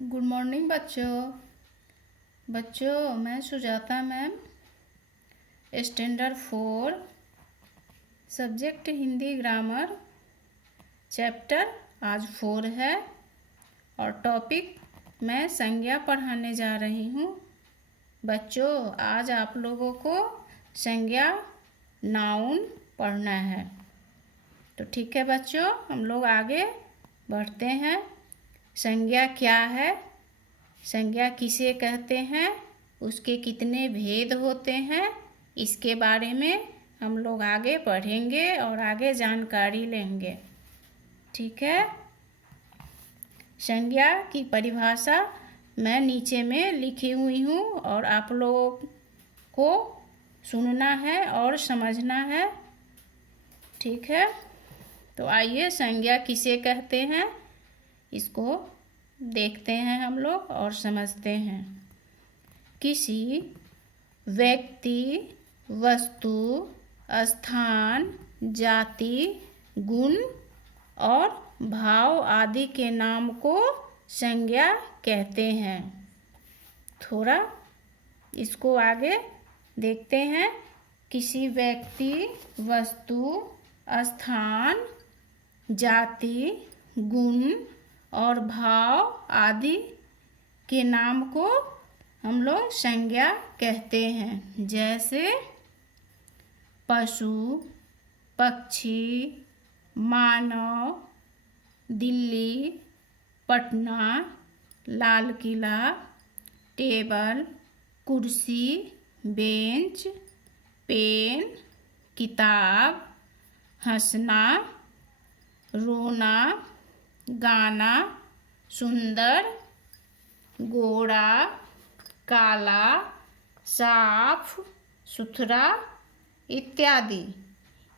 Good morning बच्चों मैं Sujata ma'am, standard 4, subject Hindi grammar, chapter आज 4 है और टॉपिक मैं संज्ञा पढ़ाने जा रही हूँ। बच्चों आज आप लोगों को संज्ञा नाउन पढ़ना है, तो ठीक है बच्चों, हम लोग आगे बढ़ते हैं। संज्ञा क्या है, संज्ञा किसे कहते हैं, उसके कितने भेद होते हैं, इसके बारे में हम लोग आगे पढ़ेंगे और आगे जानकारी लेंगे। ठीक है। संज्ञा की परिभाषा मैं नीचे में लिखी हुई हूँ और आप लोगों को सुनना है और समझना है। ठीक है, तो आइए संज्ञा किसे कहते हैं इसको देखते हैं हम लोग और समझते हैं। किसी व्यक्ति, वस्तु, स्थान, जाति, गुण और भाव आदि के नाम को संज्ञा कहते हैं। थोड़ा इसको आगे देखते हैं। किसी व्यक्ति, वस्तु, स्थान, जाति, गुण और भाव आदि के नाम को हम लोग संज्ञा कहते हैं। जैसे पशु, पक्षी, मानव, दिल्ली, पटना, लाल किला, टेबल, कुर्सी, बेंच, पेन, किताब, हंसना, रोना, गाना, सुंदर, गोरा, काला, साफ सुथरा इत्यादि,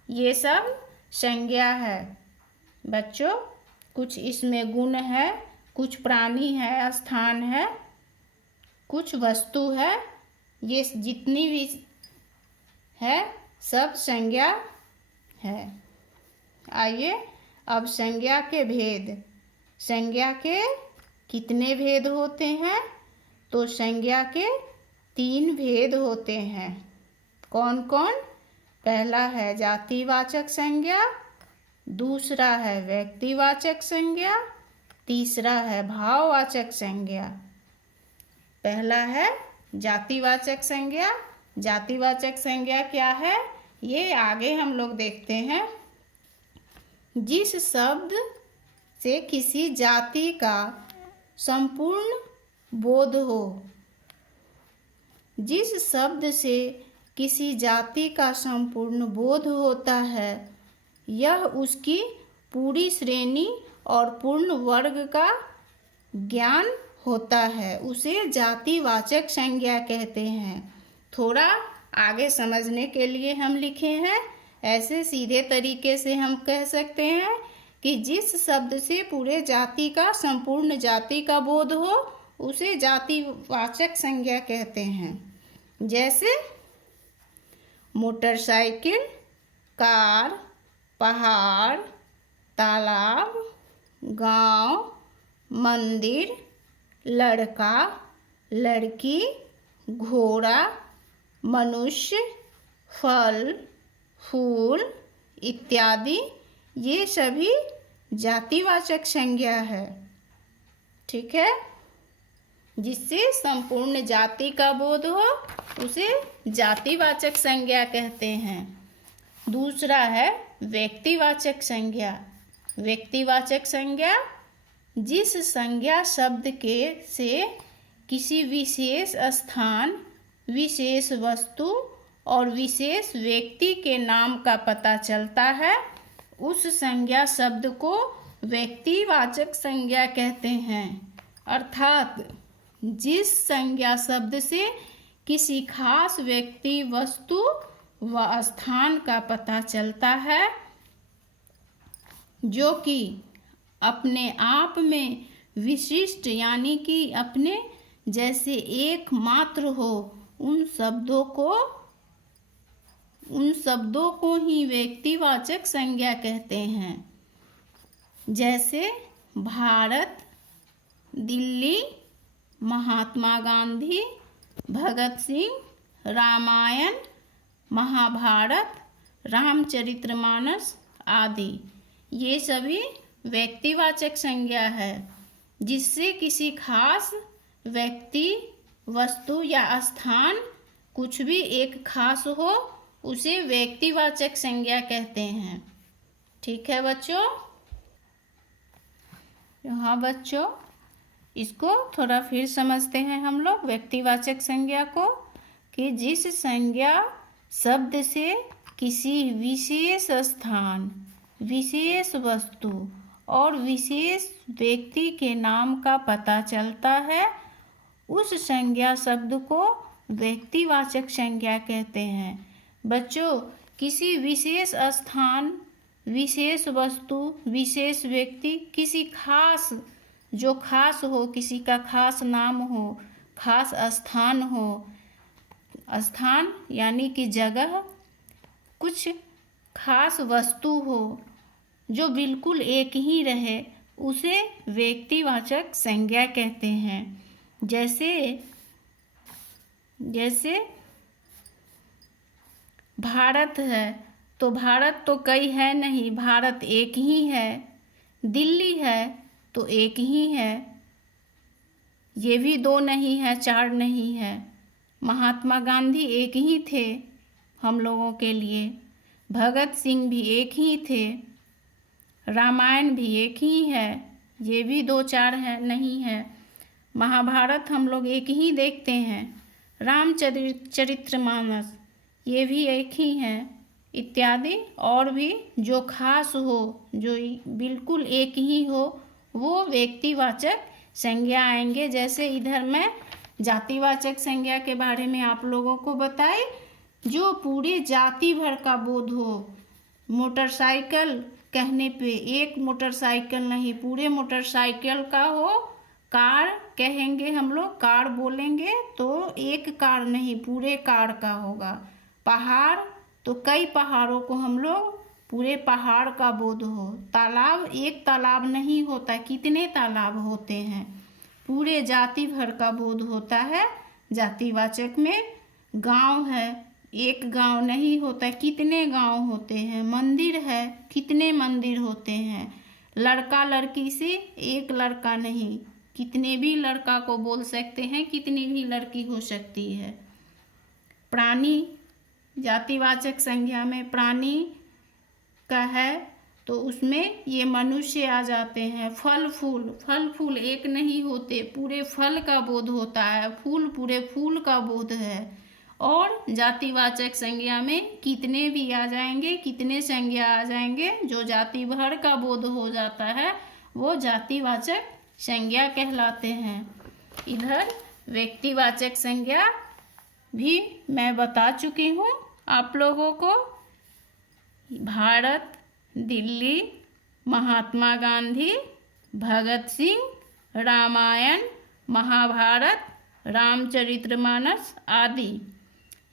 ये सब संज्ञा है। बच्चों कुछ इसमें गुण है, कुछ प्राणी है, स्थान है, कुछ वस्तु है, ये जितनी भी है सब संज्ञा है। आइए अब संज्ञा के भेद, संज्ञा के कितने भेद होते हैं, तो संज्ञा के 3 भेद होते हैं। कौन कौन? पहला है जातिवाचक संज्ञा, दूसरा है व्यक्तिवाचक संज्ञा, तीसरा है भाववाचक संज्ञा। पहला है जातिवाचक संज्ञा। जातिवाचक संज्ञा क्या है, ये आगे हम लोग देखते हैं। जिस शब्द से किसी जाति का संपूर्ण बोध हो, जिस शब्द से किसी जाति का संपूर्ण बोध होता है, यह उसकी पूरी श्रेणी और पूर्ण वर्ग का ज्ञान होता है, उसे जातिवाचक संज्ञा कहते हैं। थोड़ा आगे समझने के लिए हम लिखे हैं। ऐसे सीधे तरीके से हम कह सकते हैं कि जिस शब्द से पूरे जाति का, संपूर्ण जाति का बोध हो, उसे जातिवाचक संज्ञा कहते हैं। जैसे मोटरसाइकिल, कार, पहाड़, तालाब, गांव, मंदिर, लड़का, लड़की, घोड़ा, मनुष्य, फल, फूल इत्यादि, ये सभी जातिवाचक संज्ञा है। ठीक है, जिससे संपूर्ण जाति का बोध हो, उसे जातिवाचक संज्ञा कहते हैं। दूसरा है व्यक्तिवाचक संज्ञा। व्यक्तिवाचक संज्ञा जिस संज्ञा शब्द के से किसी विशेष स्थान, विशेष वस्तु और विशेष व्यक्ति के नाम का पता चलता है, उस संज्ञा शब्द को व्यक्तिवाचक संज्ञा कहते हैं। अर्थात जिस संज्ञा शब्द से किसी खास व्यक्ति, वस्तु व स्थान का पता चलता है, जो कि अपने आप में विशिष्ट यानी कि अपने जैसे एकमात्र हो, उन शब्दों को ही व्यक्तिवाचक संज्ञा कहते हैं। जैसे भारत, दिल्ली, महात्मा गांधी, भगत सिंह, रामायण, महाभारत, रामचरितमानस आदि। ये सभी व्यक्तिवाचक संज्ञा है जिससे किसी खास व्यक्ति, वस्तु या स्थान, कुछ भी एक खास हो, उसे व्यक्तिवाचक संज्ञा कहते हैं। ठीक है बच्चों। हाँ बच्चों, इसको थोड़ा फिर समझते हैं हम लोग व्यक्तिवाचक संज्ञा को, कि जिस संज्ञा शब्द से किसी विशेष स्थान, विशेष वस्तु और विशेष व्यक्ति के नाम का पता चलता है, उस संज्ञा शब्द को व्यक्तिवाचक संज्ञा कहते हैं। बच्चों, किसी विशेष स्थान, विशेष वस्तु, विशेष व्यक्ति, किसी खास, जो खास हो, किसी का खास नाम हो, खास स्थान हो, स्थान यानी कि जगह, कुछ खास वस्तु हो जो बिल्कुल एक ही रहे, उसे व्यक्तिवाचक संज्ञा कहते हैं। जैसे भारत है तो भारत तो कई है नहीं, भारत एक ही है। दिल्ली है तो एक ही है, ये भी दो नहीं है, चार नहीं है। महात्मा गांधी एक ही थे हम लोगों के लिए, भगत सिंह भी एक ही थे, रामायण भी एक ही है, ये भी दो चार है नहीं है। महाभारत हम लोग एक ही देखते हैं, रामचरितमानस ये भी एक ही है, इत्यादि। और भी जो खास हो, जो बिल्कुल एक ही हो, वो व्यक्तिवाचक संज्ञा आएंगे। जैसे इधर मैं जातिवाचक संज्ञा के बारे में आप लोगों को बताई, जो पूरे जाति भर का बोध हो। मोटरसाइकिल कहने पे एक मोटरसाइकिल नहीं, पूरे मोटरसाइकिल का हो। कार कहेंगे हम लोग, कार बोलेंगे तो एक कार नहीं, पूरे कार का होगा। पहाड़ तो कई पहाड़ों को हम लोग पूरे पहाड़ का बोध हो। तालाब एक तालाब नहीं होता, कितने तालाब होते हैं, पूरे जाति भर का बोध होता है जातिवाचक में। गांव है, एक गांव नहीं होता, कितने गांव होते हैं। मंदिर है, कितने मंदिर होते हैं। लड़का लड़की से एक लड़का नहीं, कितने भी लड़का को बोल सकते हैं, कितनी भी लड़की हो सकती है। प्राणी जातिवाचक संज्ञा में प्राणी का है तो उसमें ये मनुष्य आ जाते हैं। फल फूल एक नहीं होते, पूरे फल का बोध होता है। फूल पूरे फूल का बोध है। और जातिवाचक संज्ञा में कितने भी आ जाएंगे, कितने संज्ञा आ जाएंगे, जो जाति भर का बोध हो जाता है वो जातिवाचक संज्ञा कहलाते हैं। इधर व्यक्तिवाचक संज्ञा भी मैं बता चुकी हूँ आप लोगों को। भारत, दिल्ली, महात्मा गांधी, भगत सिंह, रामायण, महाभारत, रामचरितमानस आदि,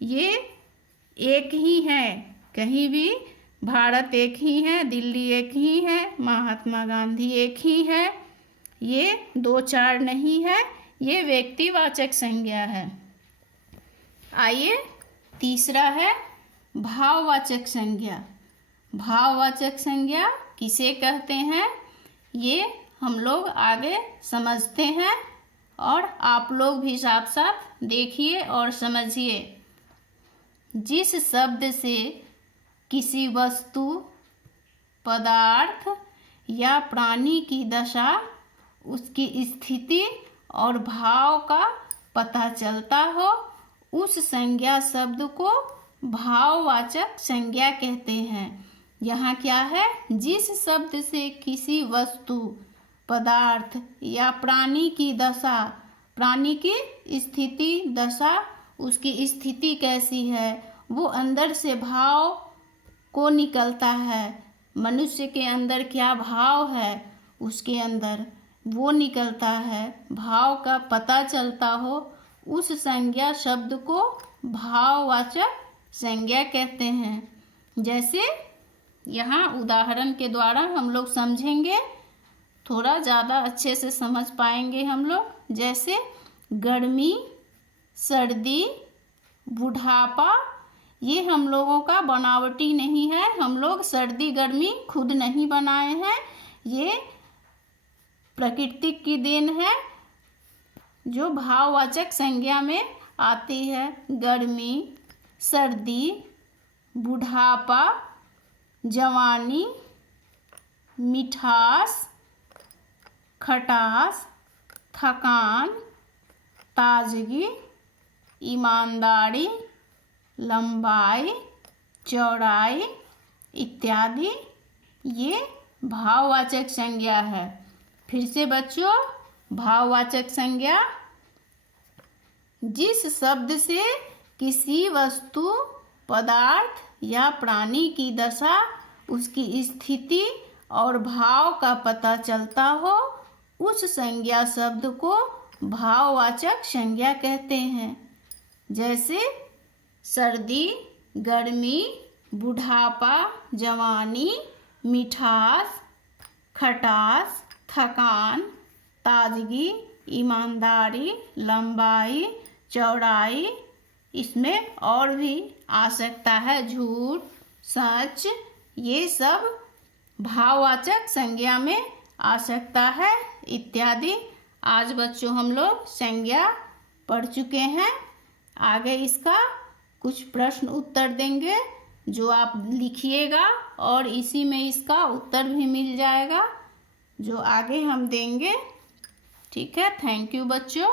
ये एक ही है। कहीं भी भारत एक ही है, दिल्ली एक ही है, महात्मा गांधी एक ही है, ये दो चार नहीं है, ये व्यक्तिवाचक संज्ञा है। आइए तीसरा है भाववाचक संज्ञा। भाववाचक संज्ञा किसे कहते हैं, ये हम लोग आगे समझते हैं और आप लोग भी साथ साथ देखिए और समझिए। जिस शब्द से किसी वस्तु, पदार्थ या प्राणी की दशा, उसकी स्थिति और भाव का पता चलता हो, उस संज्ञा शब्द को भाववाचक संज्ञा कहते हैं। यहाँ क्या है, जिस शब्द से किसी वस्तु, पदार्थ या प्राणी की दशा, प्राणी की स्थिति, दशा, उसकी स्थिति कैसी है, वो अंदर से भाव को निकलता है। मनुष्य के अंदर क्या भाव है, उसके अंदर वो निकलता है, भाव का पता चलता हो, उस संज्ञा शब्द को भाववाचक संज्ञा कहते हैं। जैसे यहाँ उदाहरण के द्वारा हम लोग समझेंगे। थोड़ा ज़्यादा अच्छे से समझ पाएंगे हम लोग। जैसे गर्मी, सर्दी, बुढ़ापा, ये हम लोगों का बनावटी नहीं है। हम लोग सर्दी गर्मी खुद नहीं बनाए हैं, ये प्रकृति की देन है जो भाववाचक संज्ञा में आती है। गर्मी, सर्दी, बुढ़ापा, जवानी, मिठास, खटास, थकान, ताजगी, ईमानदारी, लंबाई, चौड़ाई इत्यादि ये भाववाचक संज्ञा है। फिर से बच्चों, भाववाचक संज्ञा जिस शब्द से किसी वस्तु, पदार्थ या प्राणी की दशा, उसकी स्थिति और भाव का पता चलता हो, उस संज्ञा शब्द को भाववाचक संज्ञा कहते हैं। जैसे सर्दी, गर्मी, बुढ़ापा, जवानी, मिठास, खटास, थकान, ताजगी, ईमानदारी, लंबाई, चौड़ाई, इसमें और भी आ सकता है झूठ, सच, ये सब भाववाचक संज्ञा में आ सकता है इत्यादि। आज बच्चों हम लोग संज्ञा पढ़ चुके हैं। आगे इसका कुछ प्रश्न उत्तर देंगे जो आप लिखिएगा और इसी में इसका उत्तर भी मिल जाएगा जो आगे हम देंगे। ठीक है, थैंक यू बच्चों।